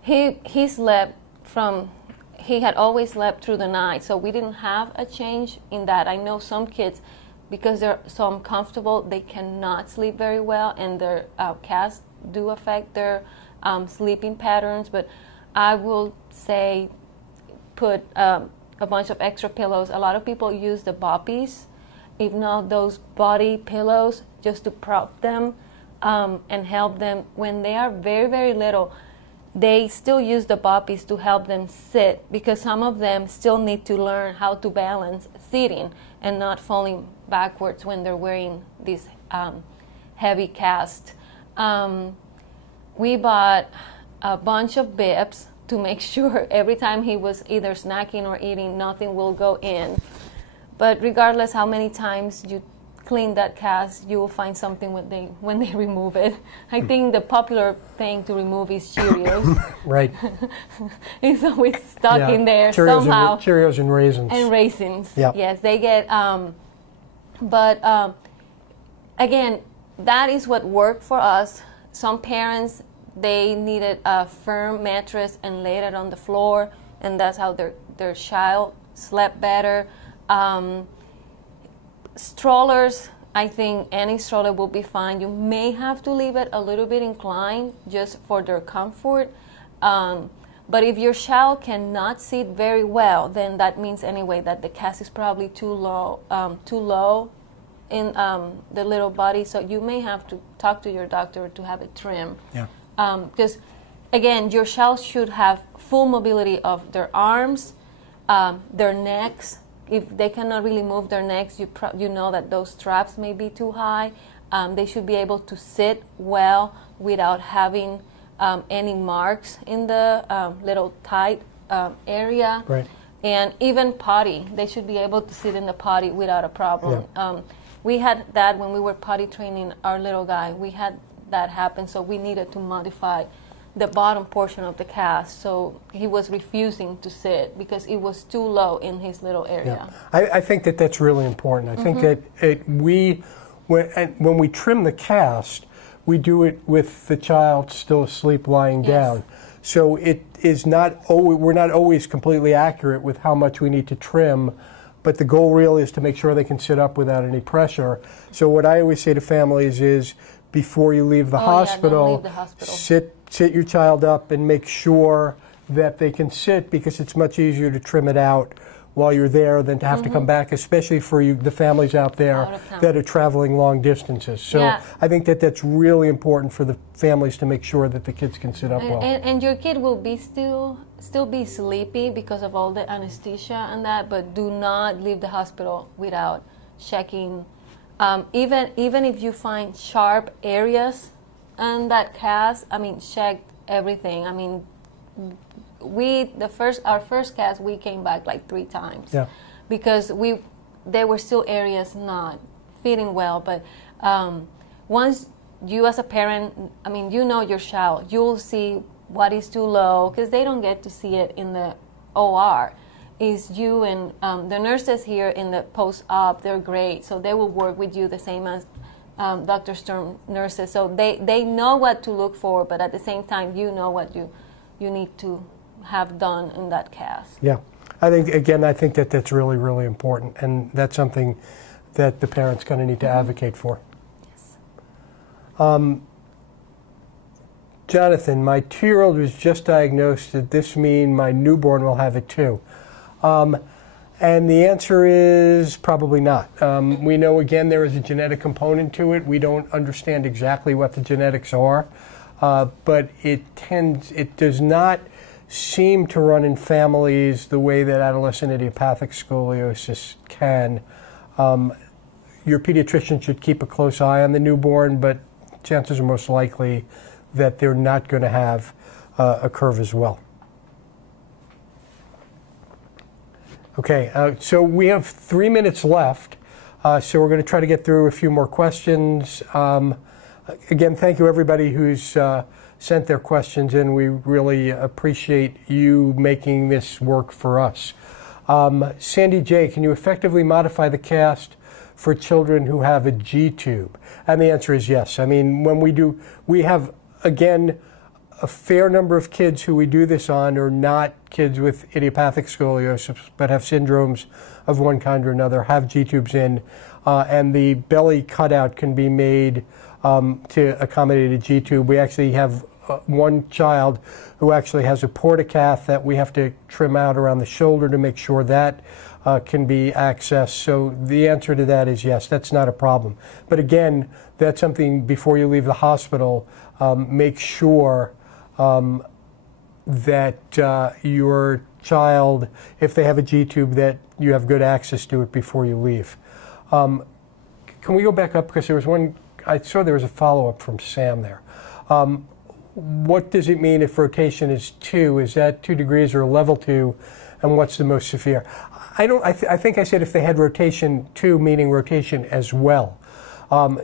He slept he had always slept through the night, so we didn't have a change in that. I know some kids, because they're so uncomfortable, they cannot sleep very well, and their casts do affect their sleeping patterns. But I will say put a bunch of extra pillows. A lot of people use the boppies, if not those body pillows, just to prop them and help them. When they are very, very little, they still use the boppies to help them sit, because some of them still need to learn how to balance sitting and not falling backwards when they're wearing these heavy casts. We bought a bunch of bibs to make sure every time he was either snacking or eating, nothing will go in. But regardless how many times you clean that cast, you will find something when they remove it. I think the popular thing to remove is Cheerios. Right. It's always stuck in there Cheerios somehow. Cheerios and raisins. And raisins. Yep. Yes, they get. But again, that is what worked for us. Some parents, they needed a firm mattress and laid it on the floor, and that's how their child slept better. Strollers, I think any stroller will be fine. You may have to leave it a little bit inclined just for their comfort. But if your child cannot sit very well, then that means anyway that the cast is probably too low, in the little body, so you may have to talk to your doctor to have it trimmed. Yeah. Because, again, your child should have full mobility of their arms, their necks. If they cannot really move their necks, you know that those straps may be too high. They should be able to sit well without having any marks in the little tight area. Right. And even potty, they should be able to sit in the potty without a problem. Yeah. We had that when we were potty training our little guy. We had that happen, so we needed to modify the bottom portion of the cast. So he was refusing to sit because it was too low in his little area. Yeah. I think that that's really important. I think that when we trim the cast, we do it with the child still asleep lying down. So it is we're not always completely accurate with how much we need to trim, but the goal really is to make sure they can sit up without any pressure. So what I always say to families is, before you leave the hospital, don't leave the hospital. sit your child up and make sure that they can sit, because it's much easier to trim it out while you're there than to have to come back, especially for the families out there that are traveling long distances. So I think that that's really important for the families to make sure that the kids can sit up well. And your kid will be still be sleepy because of all the anesthesia and that, but do not leave the hospital without checking. Even if you find sharp areas on that cast, I mean, check everything. I mean, our first cast, we came back like 3 times because there were still areas not fitting well. But once you as a parent, I mean, you know your child, you'll see what is too low, because they don't get to see it in the OR. Is you and the nurses here in the post-op, they're great, so they will work with you the same as Dr. Surm nurses. So they know what to look for, but at the same time, you know what you need to have done in that cast. Yeah, I think that that's really, really important, and that's something that the parents kind of need to advocate for. Yes. Jonathan, my 2-year-old was just diagnosed. Does this mean my newborn will have it too? And the answer is probably not. We know, again, there is a genetic component to it. We don't understand exactly what the genetics are, but it does not seem to run in families the way that adolescent idiopathic scoliosis can. Your pediatrician should keep a close eye on the newborn, but chances are most likely that they're not going to have a curve as well. Okay, so we have 3 minutes left, so we're going to try to get through a few more questions. Again, thank you everybody who's sent their questions in. We really appreciate you making this work for us. Sandy J, can you effectively modify the cast for children who have a G-tube? And the answer is yes. I mean, when we have, again, a fair number of kids who we do this on are not kids with idiopathic scoliosis, but have syndromes of one kind or another, have G-tubes in, and the belly cutout can be made to accommodate a G-tube. We actually have one child who actually has a portacath that we have to trim out around the shoulder to make sure that can be accessed. So the answer to that is yes, that's not a problem. But again, that's something before you leave the hospital, make sure that your child, if they have a G-tube, that you have good access to it before you leave. Can we go back up, because there was one, I saw there was a follow-up from Sam there. What does it mean if rotation is 2? Is that 2 degrees or level 2? And what's the most severe? I think I said if they had rotation 2, meaning rotation as well.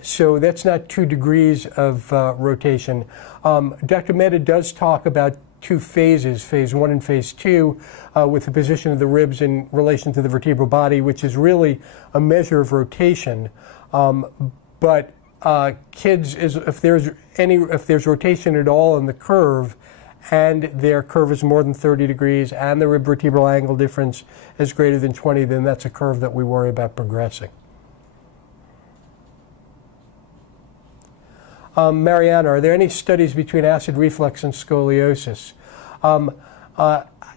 So that's not 2 degrees of rotation. Dr. Mehta does talk about 2 phases, phase 1 and phase 2, with the position of the ribs in relation to the vertebral body, which is really a measure of rotation. But kids, if there's rotation at all in the curve, and their curve is more than 30 degrees, and the rib vertebral angle difference is greater than 20, then that's a curve that we worry about progressing. Mariana, are there any studies between acid reflux and scoliosis?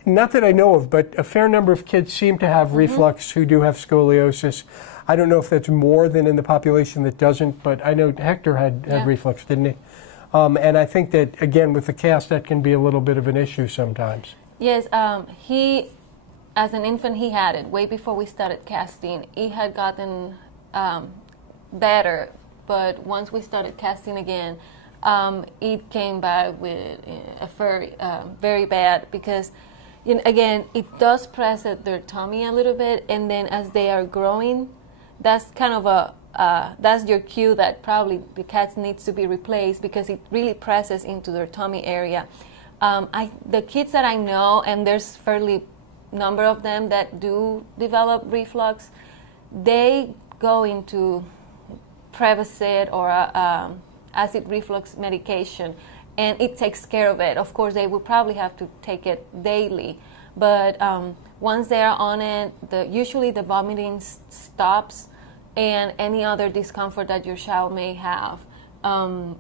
Not that I know of, but a fair number of kids seem to have reflux who do have scoliosis. I don't know if that's more than in the population that doesn't, but I know Hector had reflux, didn't he? And I think that, again, with the cast, that can be a little bit of an issue sometimes. Yes, he, as an infant, he had it way before we started casting. He had gotten better, but once we started casting again, it came back with a very bad, because again, it does press at their tummy a little bit, and then as they are growing, that's kind of that's your cue that probably the cat needs to be replaced, because it really presses into their tummy area. The kids that I know, and there's fairly number of them that do develop reflux, they go into Prevacid or acid reflux medication, and it takes care of it. Of course, they will probably have to take it daily, but once they are on it, usually the vomiting stops, and any other discomfort that your child may have.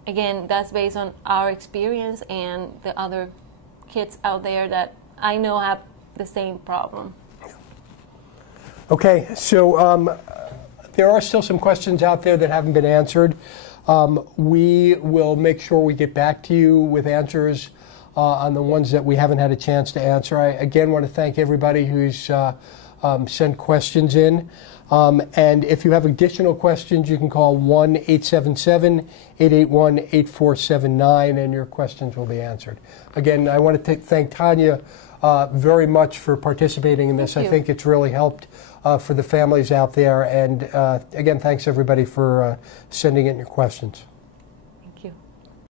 Again, that's based on our experience and the other kids out there that I know have the same problem. Okay, so there are still some questions out there that haven't been answered. We will make sure we get back to you with answers on the ones that we haven't had a chance to answer. I again want to thank everybody who's sent questions in. And if you have additional questions, you can call 1-877-881-8479, and your questions will be answered. Again, I want to thank Tania very much for participating in this. I think it's really helped for the families out there. And again, thanks everybody for sending in your questions.